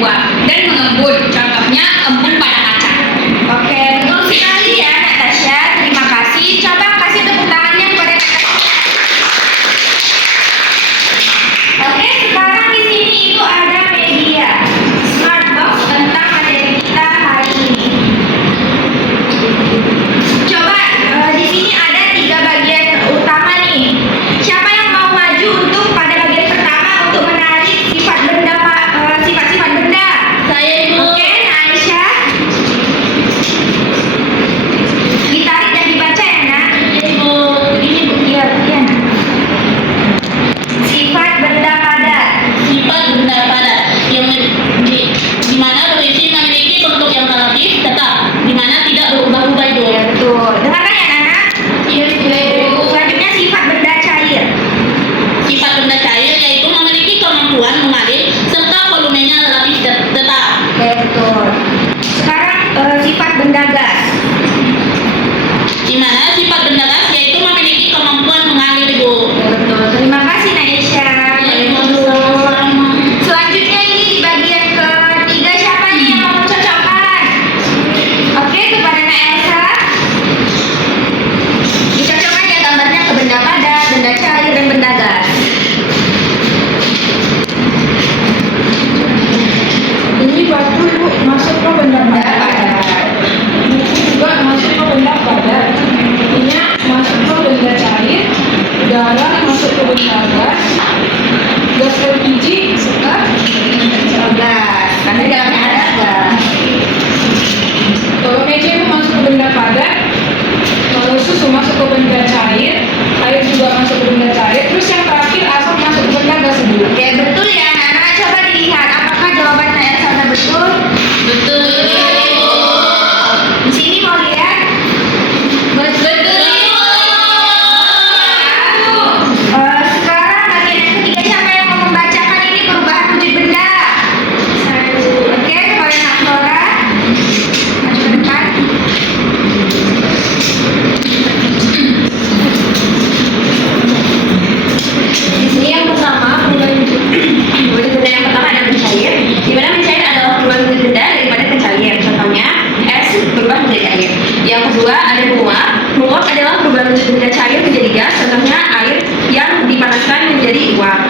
dibuat dan mengembun. Contohnya embun pada kaca. Oke, betul sekali ya Natasha. Terima kasih. Coba kasih tepuk tangannya kepada Natasha. Oke, sekarang di sini itu ada media smart box tentang materi kita hari ini. Coba di sini ada 3 bagian utama nih. Siapa yang mau maju untuk pada bagian pertama untuk menarik sifat benda, sifat-sifat benda? Saya Ibu. Oke, Aisyah. Ditarik dan dibaca ya, Nak. Ibu. Begini, Bu. Iya, iya. Sifat benda padat. Sifat benda padat yang di mana berisi memiliki bentuk yang relatif tetap, di mana tidak berubah-ubah itu. Ya, betul. Dengarkan ya, Nana. Iya, Ibu. Selanjutnya sifat benda cair. Sifat benda cair yaitu memiliki kemampuan mengalir serta volumenya relatif tetap. Oke, betul. Sekarang sifat benda gas. Di mana sifat benda gas yaitu memiliki kemampuan mengalir, Ibu. Ya, betul. Terima kasih, Naisha. Selanjutnya ini di bagian ketiga, siapa nih yang mau mencocokkan? Oke, kepada Nak Elsa. Dicocokkan ya gambarnya ke benda padat, benda cair, dan benda gas. Ini batu Ibu masuk ke benda padat. Ini juga masuk ke benda padat. Minyak masuk ke benda cair. Darah masuk ke benda gas. Gas LPG ke Gas, karena di dalamnya ada gas. kalau meja itu masuk ke benda padat. Kalau susu masuk ke benda cair. Air juga masuk ke benda cair. Terus yang terakhir asap masuk ke benda gas dulu. Oke, betul ya, Nana. Coba dilihat apakah jawaban Nak Elsa betul. Betul, Ibu. Di sini mau lihat. Betul, Ibu. Sekarang bagian yang ketiga, siapa yang mau membacakan ini perubahan wujud benda? Oke, kepada Nak Flora. Maju ke depan. Di sini yang pertama, perubahan wujud benda yang pertama ada mencair, di mana mencair adalah perubahan wujud benda daripada mencair. Contohnya es berubah menjadi air. Yang kedua ada menguap. Menguap adalah perubahan wujud benda cair menjadi gas. Contohnya air yang dipanaskan menjadi uap.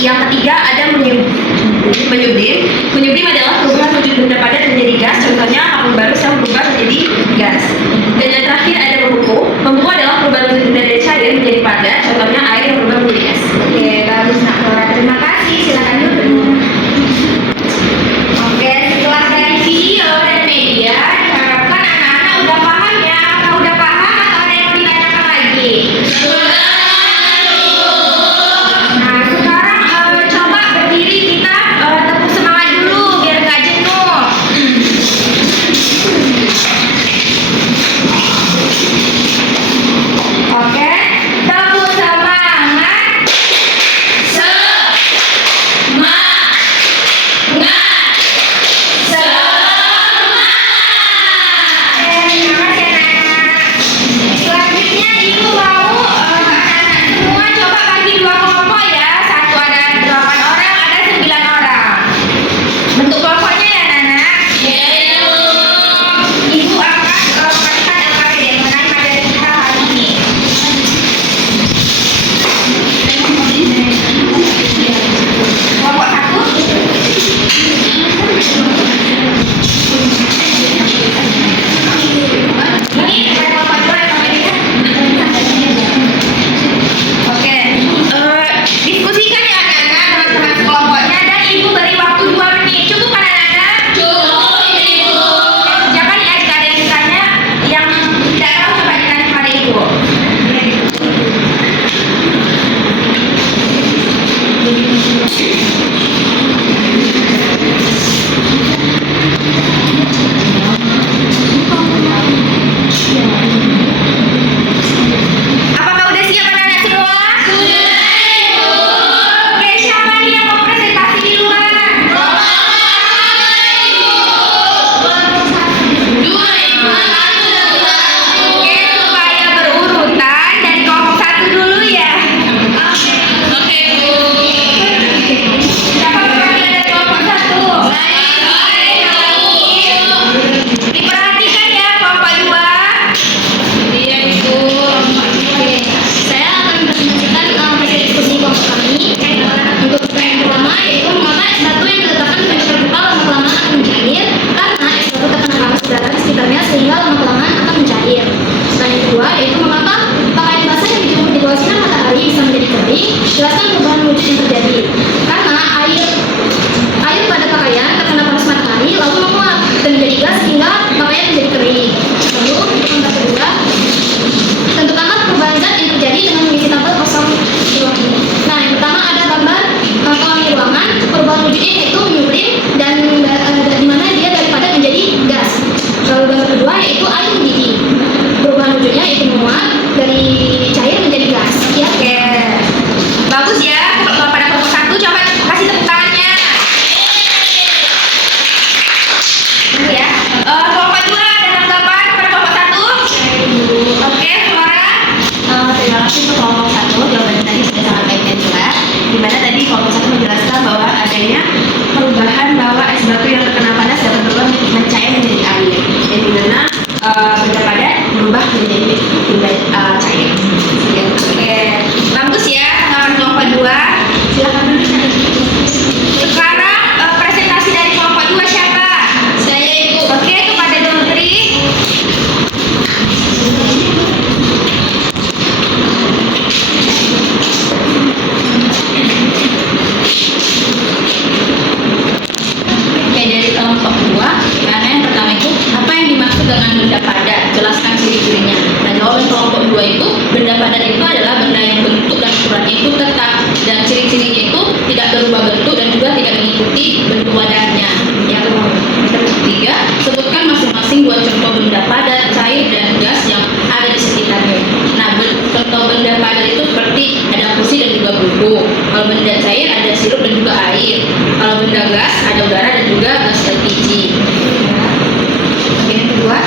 Yang ketiga ada menyublim. Menyublim adalah perubahan wujud benda padat menjadi gas. Contohnya apel barus yang berubah menjadi gas. Dan yang terakhir ada membeku. Membeku adalah perubahan wujud benda dari cair menjadi padat. Contohnya air yang berubah menjadi es. Oke, bagus Nak Flora. Terima kasih. Silakan duduk. Oke, setelah dari video dan media, diharapkan anak-anak udah paham ya. Apakah udah paham atau ada yang mau ditanyakan lagi? Nah, sekarang coba berdiri kita tepuk semangat dulu biar nggak jenuh. batu yang terkena panas dapat berubah mencair menjadi air. Yang dimana benda padat berubah menjadi benda cair. Oke, bagus ya tanggapan kelompok 2. Silakan dulu. Sekarang presentasi dari kelompok 2 siapa? Saya Ibu. Oke, kepada Dontri. Oke, dari kelompok 2, karena yang pertama itu apa yang dimaksud dengan benda padat? Jelaskan ciri-cirinya. Nah, jawaban kelompok 2 itu benda padat itu adalah benda yang bentuk dan ukurannya itu tetap dan ciri-cirinya itu tidak berubah bentuk dan juga tidak mengikuti bentuk wadahnya. Yang ketiga, sebutkan masing-masing dua contoh benda padat, cair dan gas yang ada di sekitarnya. Nah, contoh benda padat itu seperti ada kursi dan juga buku. Kalau benda cair ada sirup dan juga air. Kalau benda gas ada udara dan juga gas LPG.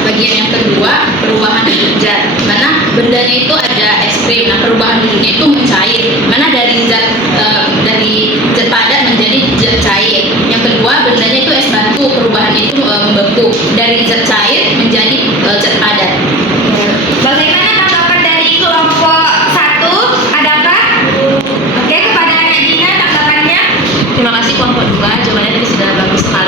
Bagian yang kedua, perubahan zat. Mana bendanya itu ada es krim. Nah, perubahan bentuknya itu mencair. Mana dari zat padat menjadi zat cair. Yang kedua, bendanya itu es batu. Perubahannya itu membeku dari zat cair menjadi zat padat. Bagaimana tanggapan dari kelompok 1? Adakah? Oke, kepada anak Dina tanggapannya. Terima kasih kelompok 2, jawabannya tadi sudah bagus sekali.